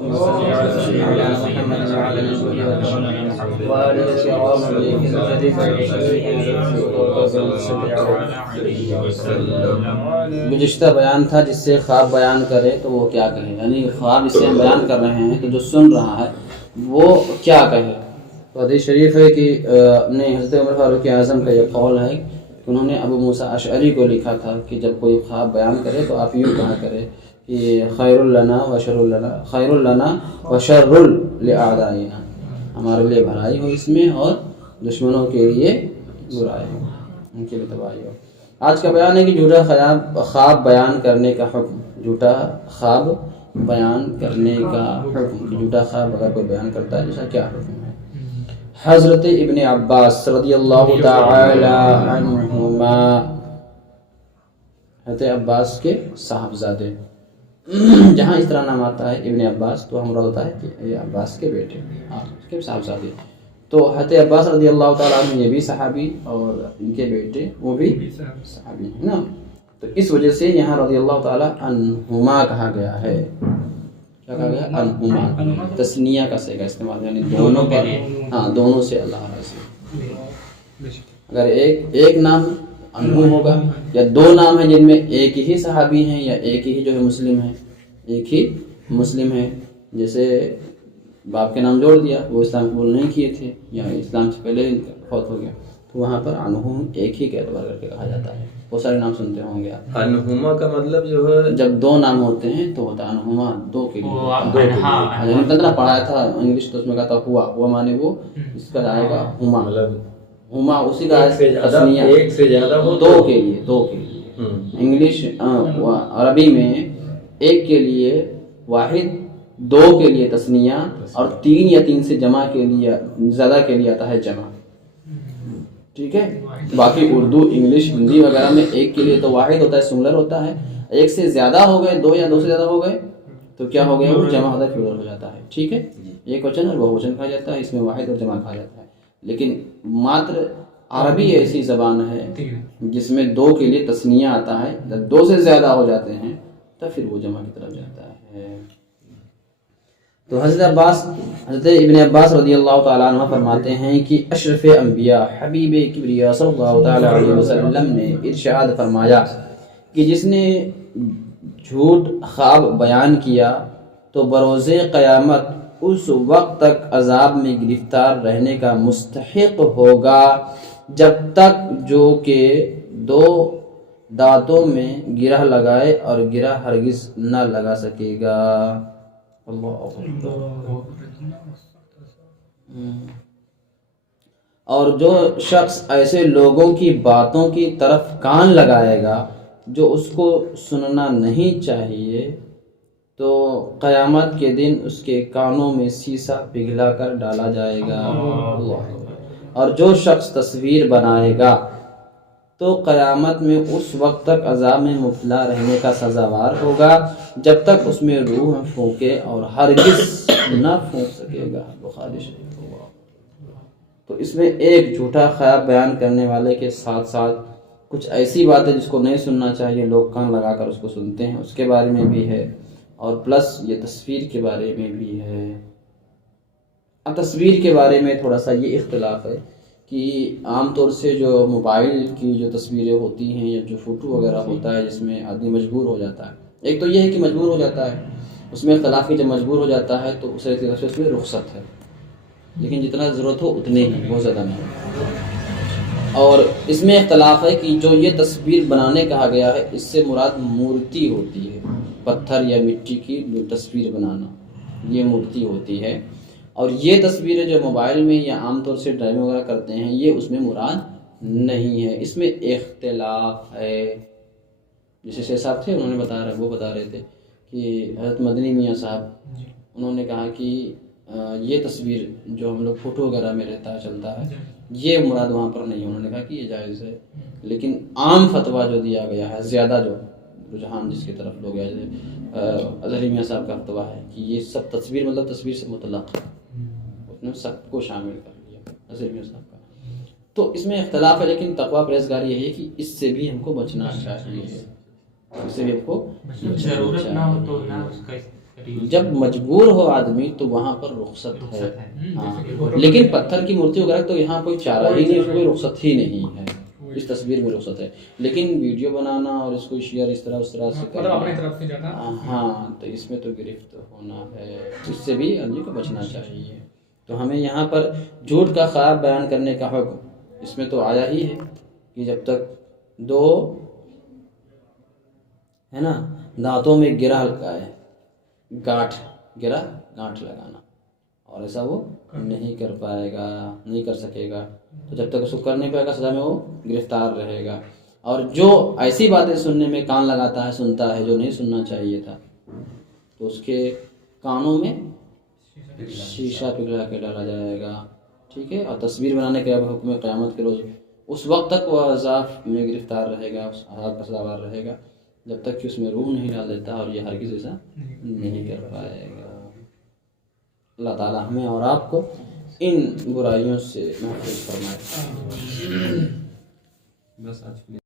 اللهم صل على سيدنا محمد وعلى آله وصحبه. گزشتہ بیان تھا جس سے خواب بیان کرے تو وہ کیا کہے، یعنی خواب اس سے ہم بیان کر رہے ہیں تو جو سن رہا ہے وہ کیا کہے. تو حدیث شریف ہے کہ اپنے حضرت عمر فاروق اعظم کا یہ قول ہے کہ انہوں نے ابو موسیٰ اشعری کو لکھا تھا کہ جب کوئی خواب بیان کرے تو آپ یوں کہا کرے کہ خیر لنا و شر لأعدائنا، ہمارے لیے بھلائی ہو اس میں اور دشمنوں کے لیے برائی ہو، ان کے لیے تباہی ہو. آج کا بیان ہے کہ جھوٹا خواب بیان کرنے کا حکم. جھوٹا خواب بیان کرنے کا حکم، جھوٹا خواب اگر کوئی بیان کرتا ہے جیسا کیا حکم ہے. حضرت ابن عباس رضی اللہ تعالی عنہما، حضرت عباس کے صاحبزادے، جہاں اس طرح نام آتا ہے ابن عباس تو ہم مراد ہوتا ہے کہ یہ عباس کے بیٹے، اس کے صاحبزادے. تو حضرت عباس رضی اللہ تعالیٰ عنہ یہ بھی صحابی اور ان کے بیٹے وہ بھی صحابی ہیں نا. تو اس وجہ سے یہاں رضی اللہ تعالیٰ عنہما کہا گیا ہے. کیا کہا گیا؟ عنہما. تثنیہ کا صیغہ استعمال، یعنی دونوں کا، ہاں دونوں سے اللہ سے. اگر ایک نام عنہ ہوگا یا دو نام ہیں جن میں ایک ہی صحابی ہیں یا ایک ہی جو ہے مسلم ہے، ایک ہی مسلم ہے، جیسے باپ کے نام جوڑ دیا، وہ اسلام قبول نہیں کیے تھے یا اسلام سے پہلے فوت ہو گیا، تو وہاں پر عنہم ایک ہی کے اعتبار کر کے کہا جاتا ہے. بہت سارے نام سنتے ہوں گے آپ. عنہما کا مطلب جو ہے جب دو نام ہوتے ہیں تو ہوتا ہے عنہما، دو کے لیے. اتنا پڑھایا تھا انگلش تو اس میں کہتا ہوا مانے وہ، اس کا آئے گا ہما، ہما اسی کا ایک سے زیادہ ہو دو کے لیے. انگلش عربی میں ایک کے لیے واحد، دو کے لیے تثنیہ، اور تین یا تین سے جمع کے لیے زیادہ کے لیے آتا ہے جمع. ٹھیک ہے. باقی اردو انگلش ہندی وغیرہ میں ایک کے لیے تو واحد ہوتا ہے، سنگولر ہوتا ہے. ایک سے زیادہ ہو گئے، دو یا دو سے زیادہ ہو گئے تو کیا ہو گیا؟ وہ جمع ہوتا ہے، پلورل ہو جاتا ہے. ٹھیک ہے. ایک وچن اور بہو وچن کہا جاتا ہے، اس میں واحد اور جمع کہا جاتا ہے. لیکن ماتر عربی ایسی زبان ہے جس میں دو کے لیے تثنیہ آتا ہے، جب دو سے زیادہ ہو جاتے ہیں تو پھر وہ جمع کی طرف جاتا ہے. تو حضرت ابن عباس رضی اللہ تعالیٰ عنہ فرماتے ہیں کہ اشرف انبیاء حبیب کبریا صلی اللہ تعالیٰ علیہ وسلم نے ارشاد فرمایا کہ جس نے جھوٹ خواب بیان کیا تو بروز قیامت اس وقت تک عذاب میں گرفتار رہنے کا مستحق ہوگا جب تک جو کہ دو دانتوں میں گرہ لگائے اور گرہ ہرگز نہ لگا سکے گا. اور جو شخص ایسے لوگوں کی باتوں کی طرف کان لگائے گا جو اس کو سننا نہیں چاہیے تو قیامت کے دن اس کے کانوں میں سیسا پگھلا کر ڈالا جائے گا. اور جو شخص تصویر بنائے گا تو قیامت میں اس وقت تک عذاب میں مبتلا رہنے کا سزاوار ہوگا جب تک اس میں روح پھونکے اور ہرگز نہ پھونک سکے گا. بخاری شریف. تو اس میں ایک جھوٹا خواب بیان کرنے والے کے ساتھ ساتھ کچھ ایسی باتیں جس کو نہیں سننا چاہیے، لوگ کان لگا کر اس کو سنتے ہیں، اس کے بارے میں بھی ہے، اور پلس یہ تصویر کے بارے میں بھی ہے. اب تصویر کے بارے میں تھوڑا سا یہ اختلاف ہے کہ عام طور سے جو موبائل کی جو تصویریں ہوتی ہیں یا جو فوٹو وغیرہ ہوتا ہے جس میں آدمی مجبور ہو جاتا ہے، ایک تو یہ ہے کہ مجبور ہو جاتا ہے، اس میں اختلاف کی جب مجبور ہو جاتا ہے تو اس طرح سے اس میں رخصت ہے، لیکن جتنا ضرورت ہو اتنے ہی، بہت زیادہ نہیں. اور اس میں اختلاف ہے کہ جو یہ تصویر بنانے کہا گیا ہے اس سے مراد مورتی ہوتی ہے، پتھر یا مٹی کی جو تصویر بنانا یہ مورتی ہوتی ہے. اور یہ تصویریں جو موبائل میں یا عام طور سے ڈرائیونگ وغیرہ کرتے ہیں یہ اس میں مراد نہیں ہے. اس میں اختلاف ہے. جیسے شیخ صاحب تھے انہوں نے وہ بتا رہے تھے کہ حضرت مدنی میاں صاحب انہوں نے کہا کہ یہ تصویر جو ہم لوگ فوٹو وغیرہ میں چلتا ہے یہ مراد وہاں پر نہیں. انہوں نے کہا کہ یہ جائز ہے، لیکن عام فتویٰ جو دیا گیا ہے، زیادہ جو رجحان جس کی طرف لوگ جیسے اظہری میاں صاحب کا فتویٰ ہے کہ یہ سب تصویر مطلب تصویر سے مطلق ہے، اس نے سب کو شامل کر لیا اظہری میاں صاحب کا. تو اس میں اختلاف ہے، لیکن تقویٰ پرہیزگاری یہی ہے کہ اس سے بھی ہم کو بچنا چاہیے، اس سے بھی ہم کو ضرورت نہ ہو تو نہ اس کا جب مجبور ہو آدمی تو وہاں پر رخصت ہے. ہاں لیکن پتھر کی مورتی وغیرہ تو یہاں کوئی چارہ ہی نہیں، کوئی رخصت ہی نہیں ہے. اس تصویر میں رخصت ہے، لیکن ویڈیو بنانا اور اس کو شیئر اس طرح سے کرنا، ہاں تو اس میں تو گرفت ہونا ہے. اس سے بھی آدمی کو بچنا چاہیے. تو ہمیں یہاں پر جھوٹ کا خواب بیان کرنے کا حکم اس میں تو آیا ہی ہے کہ جب تک دو ہے نا دانتوں میں گرہ لگائے، گانٹھ لگانا، اور ایسا وہ نہیں کر پائے گا، نہیں کر سکے گا. تو جب تک اس کو کر نہیں پائے گا سزا میں وہ گرفتار رہے گا. اور جو ایسی باتیں سننے میں کان لگاتا ہے، سنتا ہے جو نہیں سننا چاہیے تھا، تو اس کے کانوں میں شیشہ پگھلا کے ڈالا جائے گا. ٹھیک ہے. اور تصویر بنانے کے حکم قیامت کے روز اس وقت تک وہ عذاب میں گرفتار رہے گا، اس عذاب کا سزاوار رہے گا جب تک کہ اس میں روح نہیں ڈال دیتا، اور یہ ہرگز ایسا نہیں کر پائے گا. اللہ تعالی ہمیں اور آپ کو ان برائیوں سے محفوظ فرمائے. بس آج